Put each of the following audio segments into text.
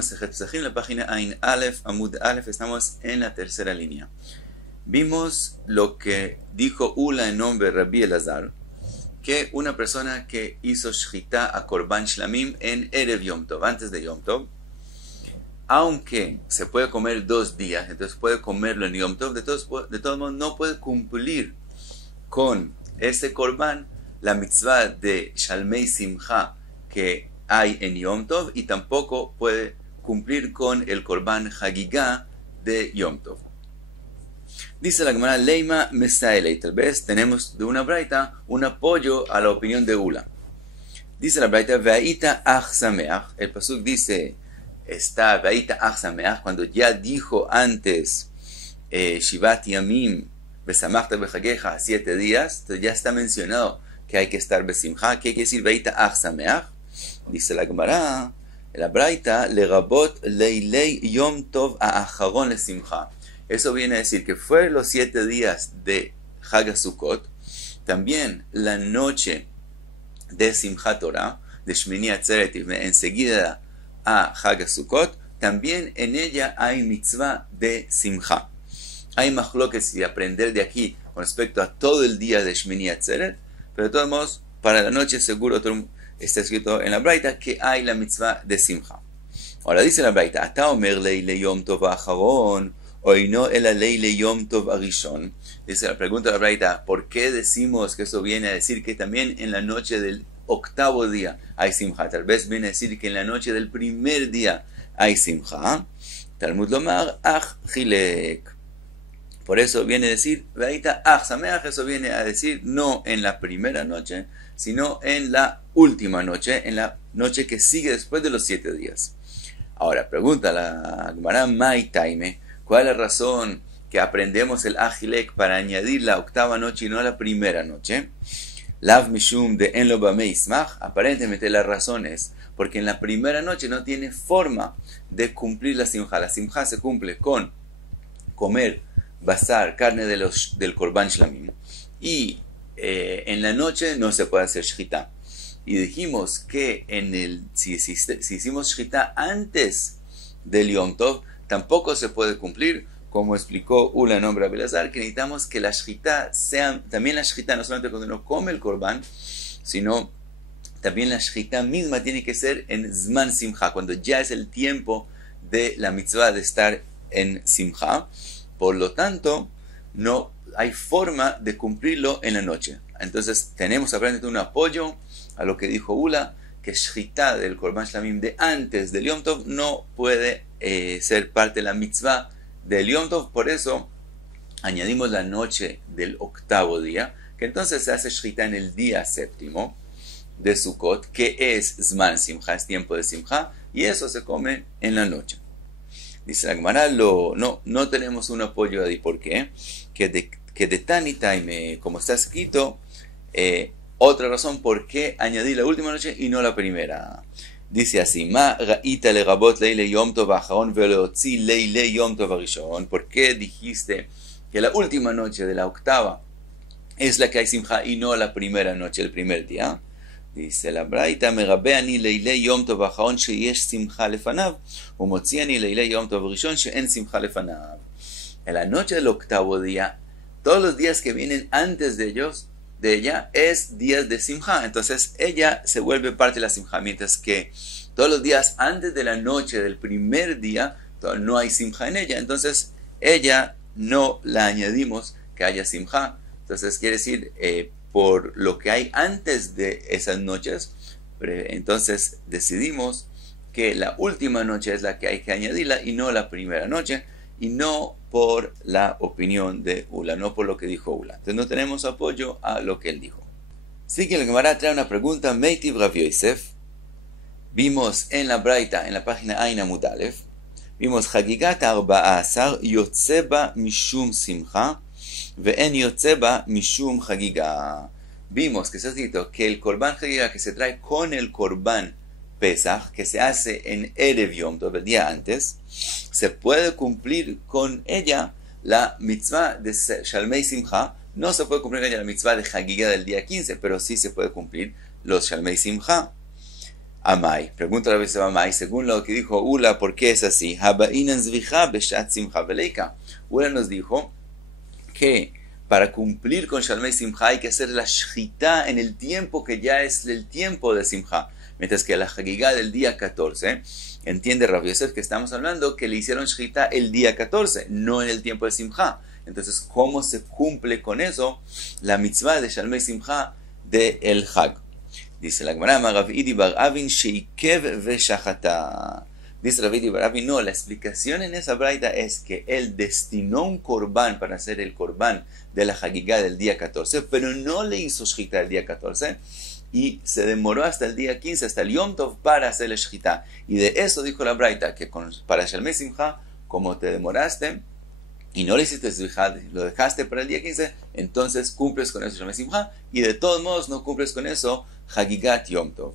Masejet Pesachim, la página Ain Aleph, Amud Aleph, estamos en la tercera línea. Vimos lo que dijo Ula en nombre de Rabbi Elazar, que una persona que hizo Shchita a Korban Shlamim en Erev Yom Tov, antes de Yom Tov, aunque se puede comer 2 días, entonces puede comerlo en Yom Tov, de todos modos no puede cumplir con este Korban la mitzvah de Shalmei Simcha que hay en Yom Tov, y tampoco puede cumplir con el Korban Hagigah de Yom Tov. Dice la Gemara, Leima Mesaelei, tal vez tenemos de una braita un apoyo a la opinión de Ula. Dice la braita, Ve'aita ach sameach, el pasuk dice, está Ve'aita ach sameach, cuando ya dijo antes Shivat Yamim Besamachta Bechageja, 7 días, entonces ya está mencionado que hay que estar Besimcha. ¿Qué quiere decir Ve'aita ach sameach? Dice la Gemara, la braita, Lerabot leilei Yom Tov ha'acharon lesimcha. Eso viene a decir que fue los 7 días de Chag Sukkot, también la noche de Simchat Torah, de Shmini Atzeret, y enseguida a Chag Sukkot, también en ella hay mitzvah de Simcha. Hay machloques y aprender de aquí con respecto a todo el día de Shmini Atzeret, pero de todos modos, para la noche seguro está escrito en la braita que hay la mitzvah de Simcha. Ahora dice la braita, Ata omer leile Yom Tov ha'acharon, hoy no el leile Yom Tov arishon. Dice la pregunta de la braita, ¿por qué decimos que eso viene a decir que también en la noche del 8º día hay Simcha? Tal vez viene a decir que en la noche del primer día hay Simcha. Talmud lomar ach chilek. Por eso viene a decir, braita ach sameach, eso viene a decir no en la primera noche, sino en la última noche, en la noche que sigue después de los 7 días. Ahora, pregunta la Gemara, Mai Taime, ¿cuál es la razón que aprendemos el Achilek para añadir la 8ª noche y no la primera noche? Lav Mishum de En lo Bamei Ismach, aparentemente la razón es porque en la primera noche no tiene forma de cumplir la Simcha. La Simcha se cumple con comer basar, carne del Korban Shlamim, y en la noche no se puede hacer Shchita. Y dijimos que si hicimos Shchita antes del Yom Tov, tampoco se puede cumplir, como explicó Ula en nombre de Abelazar, que necesitamos que la Shchita sea, también la Shchita, no solamente cuando uno come el Korban, sino también la Shchita misma tiene que ser en Zman Simcha, cuando ya es el tiempo de la mitzvah de estar en Simcha. Por lo tanto, no hay forma de cumplirlo en la noche. Entonces tenemos aparentemente un apoyo a lo que dijo Ula, que Shchita del Korban Shlamim de antes del Yom Tov no puede ser parte de la mitzvah del Yom Tov. Por eso añadimos la noche del 8º día, que entonces se hace Shchita en el día 7º de Sukkot, que es Zman Simcha, es tiempo de Simcha, y eso se come en la noche. Dice la Gemara, no tenemos un apoyo ahí. ¿Por qué? Que de Tani Taime, como está escrito, otra razón por qué añadir la última noche y no la primera. Dice así, Ma ra'ita lerabot leile Yom Tov ha'acharon ve'leotzi leile Yom Tov harishon. ¿Por qué dijiste que la última noche de la 8ª es la que hay Simcha y no la primera noche, el primer día? Dice la braita, merabeani leile Yom Tov ha'acharon sheyesh simcha lefanav, umotziani leile Yom Tov harishon she'en simcha lefanav. En la noche del 8º día, todos los días que vienen antes de ella, es días de Simcha. Entonces ella se vuelve parte de la Simcha, mientras que todos los días antes de la noche del primer día, no hay Simcha en ella. Entonces ella no la añadimos que haya Simcha. Entonces quiere decir, por lo que hay antes de esas noches, entonces decidimos que la última noche es la que hay que añadirla y no la primera noche, y no por la opinión de Ula, no por lo que dijo Ula. Entonces no tenemos apoyo a lo que él dijo. Así que el Gemara trae una pregunta, Meitiv Rav Yosef. Vimos en la braita, en la página Ain Amud Aleph, vimos Chagigat Arba'asar Yotzeba Mishum Simcha Ve'en Yotzeba Mishum Chagiga. Vimos que se ha escrito que el Korban Chagiga que se trae con el Korban Pesach, que se hace en Erev Yom Tov, el día antes, se puede cumplir con ella la mitzvah de Shalmei Simcha. No se puede cumplir con ella la mitzvah de Chagiga del día 15, pero sí se puede cumplir los Shalmei Simcha. Amai. Pregunta a la vez a Amai, según lo que dijo Ula, ¿por qué es así? Habainan zvicha beshat simcha veleika. Ula nos dijo que para cumplir con Shalmei Simcha hay que hacer la shchita en el tiempo que ya es el tiempo de Simcha. Mientras que la Hagigá del día 14, entiende Rav Yosef que estamos hablando que le hicieron shchita el día 14, no en el tiempo de Simcha. Entonces, ¿cómo se cumple con eso la mitzvah de Shalmei Simcha de el Hag? Dice la Gemara, Rav Idi bar Avin sheikev veshachata. Dice Rav Idi bar Avin, no, la explicación en esa braita es que él destinó un corbán para hacer el corbán de la Hagigá del día 14, pero no le hizo shchita el día 14 y se demoró hasta el día 15, hasta el Yom Tov para hacer la shchita. Y de eso dijo la braita, que para Shalmei Simcha, como te demoraste y no le hiciste shchita, lo dejaste para el día 15, entonces cumples con eso Shalmei Simcha, y de todos modos no cumples con eso Hagigat Yom Tov.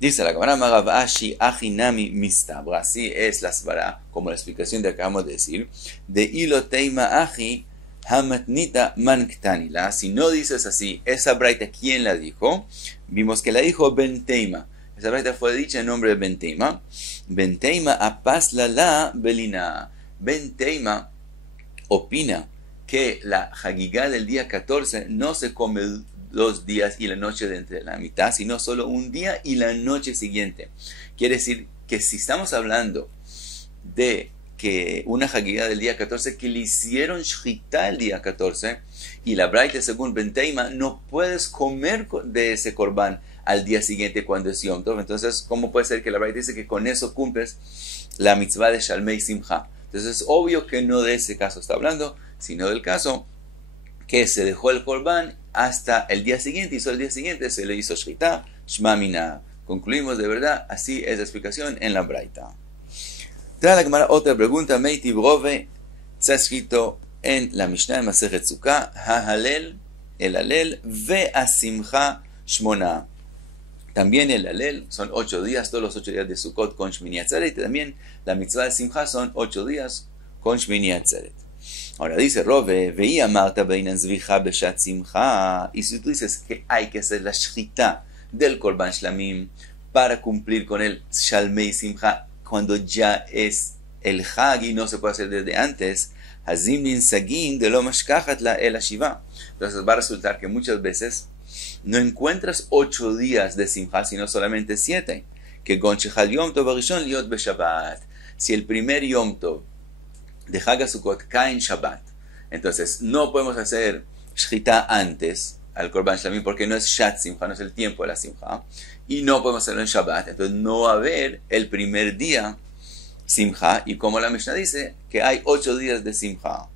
Dice la Gemara, Rav Ashi Achinami Mistabra, así es la svara, como la explicación de acabamos de decir, de Ilo Teima Achi Hamatnita Manktanila. Si no dices así, esa braita, ¿quién la dijo? Vimos que la dijo Ben Teima. Esa braita fue dicha en nombre de Ben Teima. Ben Teima apasla la belina. Ben Teima opina que la Hagigá del día 14 no se come 2 días y la noche de entre la mitad, sino solo un día y la noche siguiente. Quiere decir que si estamos hablando de que una Hagigá del día 14 que le hicieron shchita el día 14 y la braita según Ben Teima, no puedes comer de ese corbán al día siguiente cuando es Yom Tov. Entonces, ¿cómo puede ser que la braita dice que con eso cumples la mitzvah de Shalmei Simcha? Entonces es obvio que no de ese caso está hablando, sino del caso que se dejó el corbán hasta el día siguiente, y solo el día siguiente se le hizo shchita, shma mina. Concluimos de verdad, así es la explicación en la braita. Trae la Gemara otra pregunta, Meiti Brove, está escrito en la Mishnah de Masechet Sukkah, Ha-Halel, el Halel, Ve-Asimcha Shmona. También el Halel son 8 días, todos los 8 días de Sukkot con Shmini Atzeret, y también la mitzvah de Simcha son 8 días con Shmini Atzeret. Ahora dice Rove, veía Marta Beinan Zvicha Beshat Simcha, y si tú dices que hay que hacer la shchita del Korban Shlamim para cumplir con el Shalmei Simcha cuando ya es el Hag y no se puede hacer desde antes, Hazimnin Sagin de lo Mashkachat la El Shiva. Entonces va a resultar que muchas veces no encuentras 8 días de Simcha, sino solamente 7. Que Gonchechal Yom Tov Arishon Liot Beshabbat. Si el primer Yom Tov de Hag HaSukkot cae en Shabbat, entonces no podemos hacer shchita antes al Korban Shlamim porque no es Shat Simcha, no es el tiempo de la Simcha, y no podemos hacerlo en Shabbat, entonces no va a haber el primer día Simcha, y como la Mishnah dice que hay 8 días de Simcha.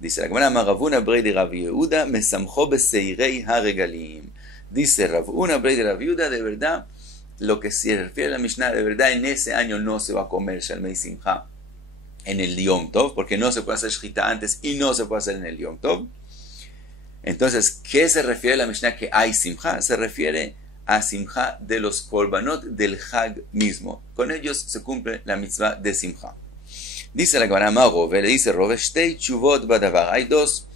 Dice la Gemara, Ravuna Brei de Rav Yehuda mesamcho beseirei haregalim. Dice Ravuna Brei de Rav Yehuda, de verdad, lo que se refiere a la Mishnah, de verdad en ese año no se va a comer Shalmei Simcha en el Yom Tov, porque no se puede hacer shchita antes y no se puede hacer en el Yom Tov. Entonces, ¿qué se refiere a la Mishnah que hay Simcha? Se refiere a Simcha de los Korbanot del Hag mismo. Con ellos se cumple la mitzvah de Simcha. Dice la Gemara Rove, le dice Rove, Shtei Chuvot Badavar. Hay 2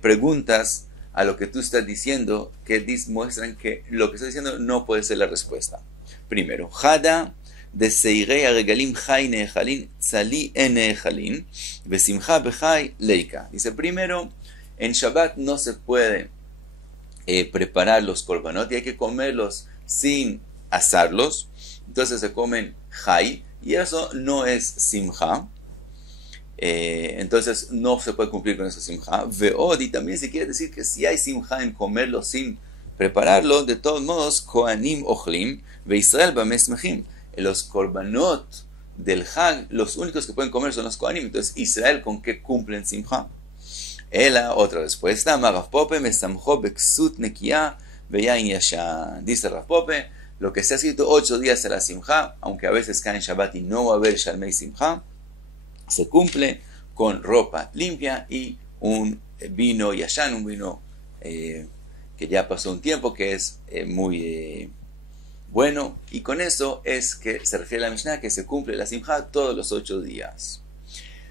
preguntas a lo que tú estás diciendo que muestran que lo que estás diciendo no puede ser la respuesta. Primero, Hada de Seirei Aregalim Chai Neechalin Tzali Eneechalin Besimcha Bechai Leika. Dice primero, en Shabbat no se puede preparar los korbanot y hay que comerlos sin asarlos, entonces se comen Chai y eso no es Simcha, entonces no se puede cumplir con eso Simcha. Veod, y también se quiere decir que si hay Simcha en comerlo sin prepararlo, de todos modos Kohanim Ochlim Ve Israel Bamesmechim. Los korbanot del Hag, los únicos que pueden comer son los Kohanim. Entonces, Israel, ¿con qué cumplen Simcha? Ela, otra respuesta, Rav Pope, Mesamcho Beksut Nekia Veyain Yashan. Dice Rav Pope, lo que se ha escrito 8 días a la Simcha, aunque a veces cae en Shabbat y no va a haber Shalmei Simcha, se cumple con ropa limpia y un vino Yashan, un vino que ya pasó un tiempo, que es muy bueno, y con eso es que se refiere a la Mishnah que se cumple la Simcha todos los 8 días.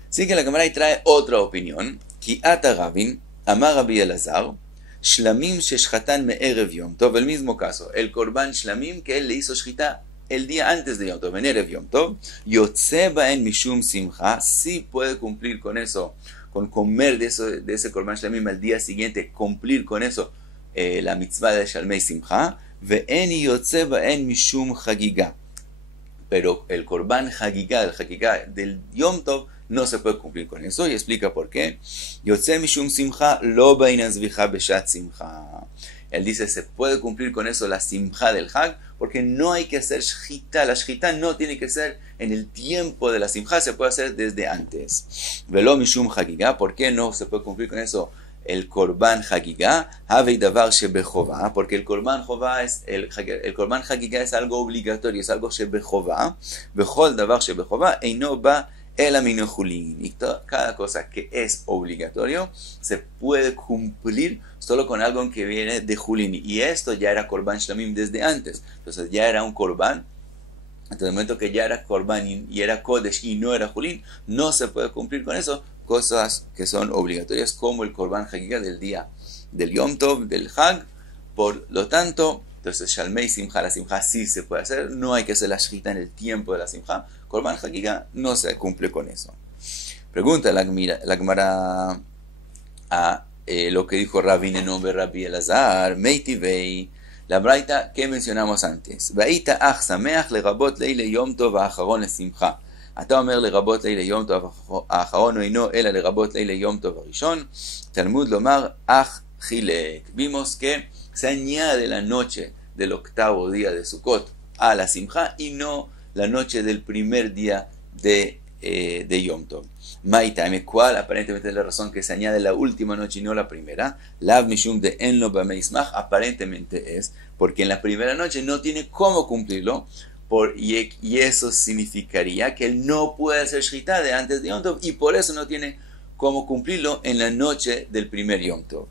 Así que la Gemara trae otra opinión. Ki ata Rabin, amar Rabbi Elazar, Shlamim sheshchatan me'erev Yom Tov, el mismo caso, el korban shlamim que él le hizo shchita el día antes de Yom Tov, en Erev Yom Tov, yotze baen mishum simcha, sí puede cumplir con eso, con comer de ese korban shlamim al día siguiente, cumplir con eso la mitzvah de Shalmei Simcha, ve'en yotze baen mishum chagiga. Pero el korban chagiga, el chagiga del Yom Tov, no se puede cumplir con eso, y explica por qué. Yotze mishum simcha, lo bain azvicha beshat simcha. Él dice, se puede cumplir con eso la simcha del hag, porque no hay que hacer shchita. La shchita no tiene que ser en el tiempo de la simcha, se puede hacer desde antes. Velo mishum chagiga, ¿por qué no se puede cumplir con eso el korban chagiga? Havei davar shebechová, porque el korban chová es el korban chagiga es algo obligatorio, es algo shebechová. Bechol davar shebechová eino ba el aminojulín. Y cada cosa que es obligatorio se puede cumplir solo con algo que viene de Julín. Y esto ya era korban shlamim desde antes. Entonces ya era un korban. Hasta el momento que ya era korban y era kodesh y no era Julín, no se puede cumplir con eso. Cosas que son obligatorias como el korban chagiga del día del Yom Tov, del Hag. Por lo tanto, entonces Shalmei Simcha, la Simcha sí se puede hacer. No hay que hacer la shchita en el tiempo de la Simcha. Korban chagiga no se cumple con eso. Pregunta la Gemara a lo que dijo Rabbi en nombre de Rabbi Elazar, Meitivei, la braita que mencionamos antes. Vaita ach sameach lerabot leile yom tov ha'acharon lesimcha. אתה אומר לרבות לילה יום טוב האחרון אינו אלא לרבות לילה יום טוב הראשון. תלמוד לומר אך חילק. Vimos que se añade la noche del octavo día de Sukkot a la simcha y no la noche del primer día de Yom Tov. Maitame, ¿cuál aparentemente es la razón que se añade la última noche y no la primera? Lav mishum de enlo b'meismach, aparentemente es porque en la primera noche no tiene cómo cumplirlo, y eso significaría que él no puede hacer shchita de antes de Yom Tov y por eso no tiene cómo cumplirlo en la noche del primer Yom Tov.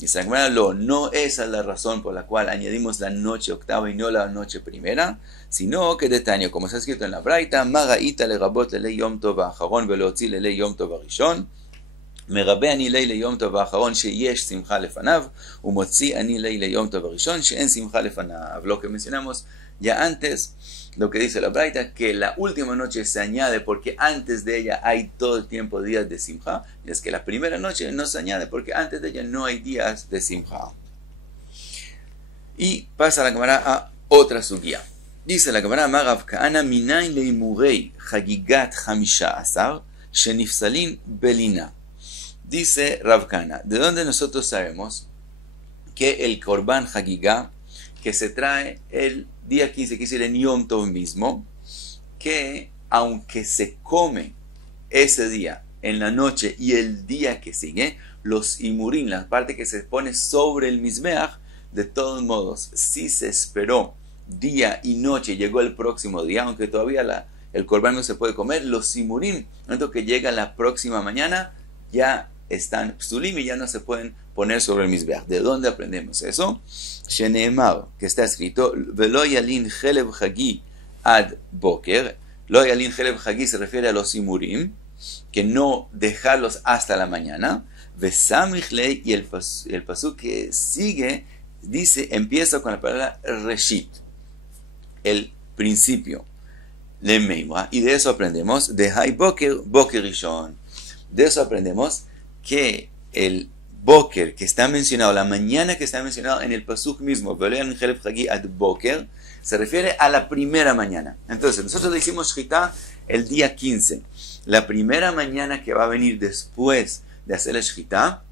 Y no esa es la razón por la cual añadimos la noche octava y no la noche primera, sino que detaño, como está escrito en la braita, Magaita lerabot lelei Yom Tov ha'acharon velotzil lelei Yom Tov harishon, מרבה אני לילה יום טוב האחרון שיש שמחה לפניו, ומוציא אני לילה יום טוב הראשון שאין שמחה לפניו. Lo que mencionamos ya antes, lo que dice la braita, que la última noche se añade porque antes de ella hay todo el tiempo días de simcha, y es que la primera noche no se añade porque antes de ella no hay días de simcha. Y pasa la Gemara a otra sugía. Dice la Gemara, Marav Kahana minayin leimurei chagigat 15 shenifsalin belina. Dice Rav Kahana, ¿de dónde nosotros sabemos que el korban chagiga que se trae el día 15, que es el Yom Tov mismo, que aunque se come ese día en la noche y el día que sigue, los imurim, la parte que se pone sobre el mizbeach, de todos modos, si se esperó día y noche, llegó el próximo día, aunque todavía el korban no se puede comer, los imurim, tanto que llega la próxima mañana, ya están psulim y ya no se pueden poner sobre el mizbeach. ¿De dónde aprendemos eso? Sheneemar, que está escrito, Velo yalin chelev chagi ad boker. Lo yalin chelev chagi se refiere a los imurim, que no dejarlos hasta la mañana. Vesamich lei, y el pasuk que sigue, dice, empieza con la palabra reshit, el principio. Lemeimra, y de eso aprendemos, de hay boker, boker rishon. De eso aprendemos que el boker que está mencionado, la mañana que está mencionado en el pasuk mismo, ad boker, se refiere a la primera mañana. Entonces, nosotros le hicimos shchita el día 15. La primera mañana que va a venir después de hacer la shchita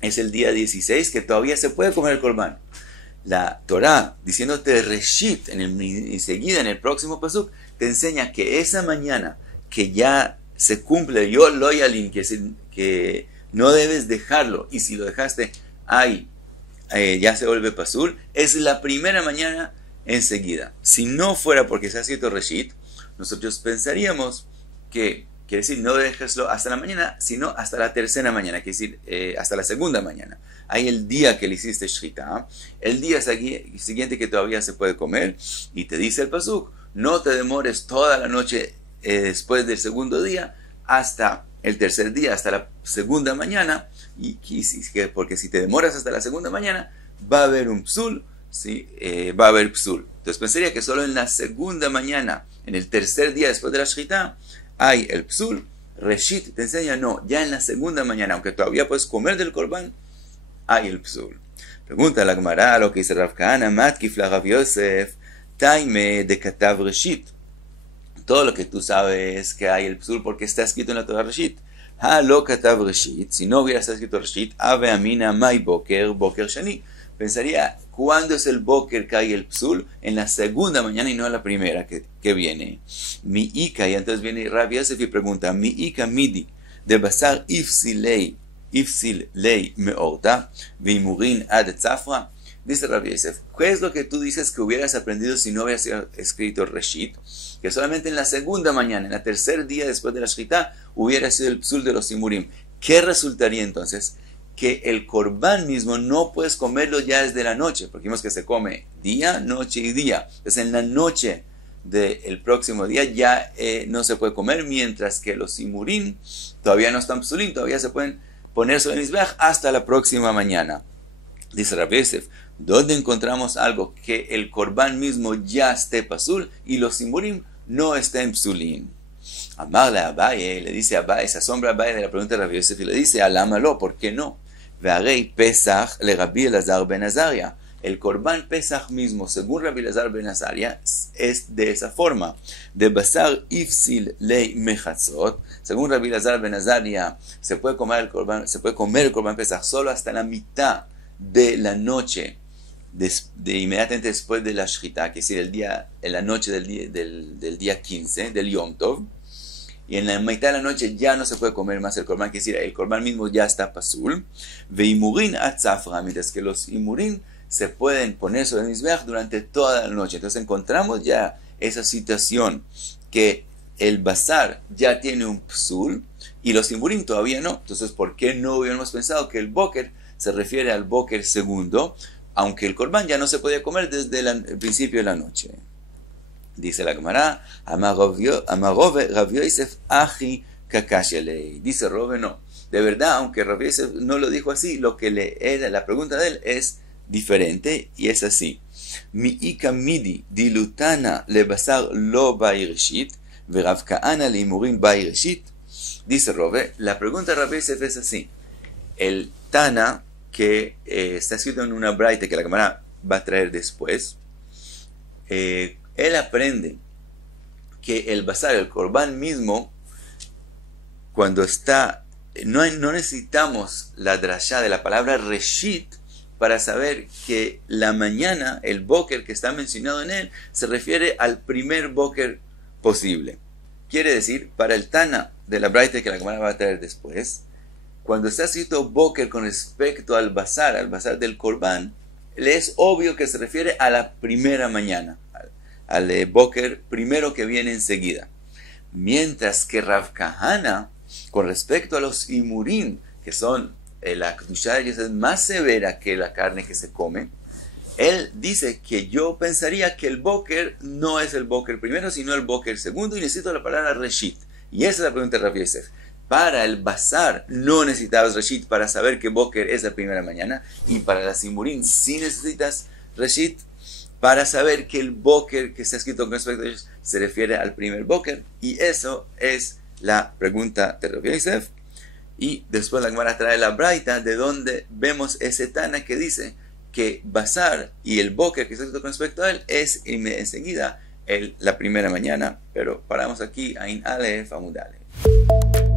es el día 16, que todavía se puede comer el korban. La Torah, diciéndote reshit, enseguida en el próximo pasuk, te enseña que esa mañana que ya se cumple yo lo yalin, que no debes dejarlo, y si lo dejaste ya se vuelve pasul, es la primera mañana enseguida. Si no fuera porque se ha escrito reshit, nosotros pensaríamos que quiere decir no dejeslo hasta la mañana, sino hasta la tercera mañana, quiere decir hasta la segunda mañana. Hay el día que le hiciste shchita, el día siguiente que todavía se puede comer, y te dice el pasuk, no te demores toda la noche después del segundo día hasta el tercer día hasta la segunda mañana, porque si te demoras hasta la segunda mañana, va a haber un psul, ¿sí? Va a haber psul. Entonces pensaría que solo en la segunda mañana, en el tercer día después de la shechita, hay el psul. Reshit te enseña, no, ya en la segunda mañana, aunque todavía puedes comer del corbán, hay el psul. Pregunta la Gemara, lo que dice Rav Kahana, Matkif la Rav Yosef, Taime de Katav Reshit. Todo lo que tú sabes que hay el psul porque está escrito en la Torah Reshit. Ha lo Katav Reshit, si no hubiera estado escrito Reshit, Ave Amina Mai Boker, Boker Shani. Pensaría, ¿cuándo es el Boker que hay el psul? En la segunda mañana y no en la primera que viene. Mi Ika, y entonces viene Rav Yosef y pregunta, Mi Ika Midi, de Basar Ifsil Lei Meorta, Vimurin Ad Tzafra. Dice Rav Yosef, ¿qué es lo que tú dices que hubieras aprendido si no hubieras escrito Reshit? Que solamente en la segunda mañana, en el tercer día después de la Shechita, hubiera sido el psul de los Simurim. ¿Qué resultaría entonces? Que el corbán mismo no puedes comerlo ya desde la noche, porque vimos que se come día, noche y día. Entonces en la noche del próximo día ya no se puede comer, mientras que los Simurim todavía no están psulim, todavía se pueden poner sobre el mizbeach hasta la próxima mañana. Dice Rav Yosef, ¿dónde encontramos algo que el corbán mismo ya esté pasul y los Simurim no estén psulim? Amarle a Abaye, le dice a Abaye, se asombra a Abaye de la pregunta de Rav Yosef y le dice, alámalo, ¿por qué no? Ve'arei Pesach le Rabbi Elazar ben Azaria. El corbán Pesach mismo, según Rabbi Elazar ben Azaria, es de esa forma. De Basar Ifsil Lei Mechatzot, según Rabbi Elazar ben Azaria, se puede comer el corbán Pesach solo hasta la mitad de la noche, de inmediatamente después de la Shechita, que es decir, en la noche del día 15, del Yom Tov, y en la mitad de la noche ya no se puede comer más el corbán, que es decir, el corbán mismo ya está pasul. Veimurin atzafra, mientras que los imurin se pueden poner sobre el mizbeach durante toda la noche. Entonces encontramos ya esa situación que el basar ya tiene un psul y los imurin todavía no. Entonces, ¿por qué no hubiéramos pensado que el boker se refiere al boker segundo, aunque el corbán ya no se podía comer desde el principio de la noche? Dice la Gemara, Amarove Rav Yosef Achi Kakashelei. Dice Rove, no. De verdad, aunque Rav Yosef no lo dijo así, lo que la pregunta de él es diferente y es así. Mi Ika Midi Dilutana le Basar lo Baireshit, Verav Kaana le Imurin Baireshit. Dice Rove, la pregunta de Rav Yosef es así. El Tana, que está escrito en una braita que la Gemara va a traer después, él aprende que el basar, el corbán mismo, cuando está, no necesitamos la drashá de la palabra reshit para saber que la mañana, el boker que está mencionado en él, se refiere al primer boker posible. Quiere decir, para el Tana de la braita que la Gemara va a traer después, cuando está escrito boker con respecto al basar del corbán, le es obvio que se refiere a la primera mañana, al boker primero que viene enseguida. Mientras que Rav Kahana, con respecto a los imurim, que son la kedusha de ellos es más severa que la carne que se come, él dice que yo pensaría que el boker no es el boker primero, sino el boker segundo, y necesito la palabra reshit. Y esa es la pregunta de Rav Yosef. Para el basar no necesitabas reshit para saber que boker es la primera mañana, y para las imurim sí necesitas reshit para saber que el boker que está escrito con respecto a ellos se refiere al primer boker. Y eso es la pregunta de Rav Yosef. Y después la Gemara trae la braita de donde vemos ese Tana que dice que basar y el boker que está escrito con respecto a él es enseguida la primera mañana. Pero paramos aquí, Ain Aleph Amud Aleph.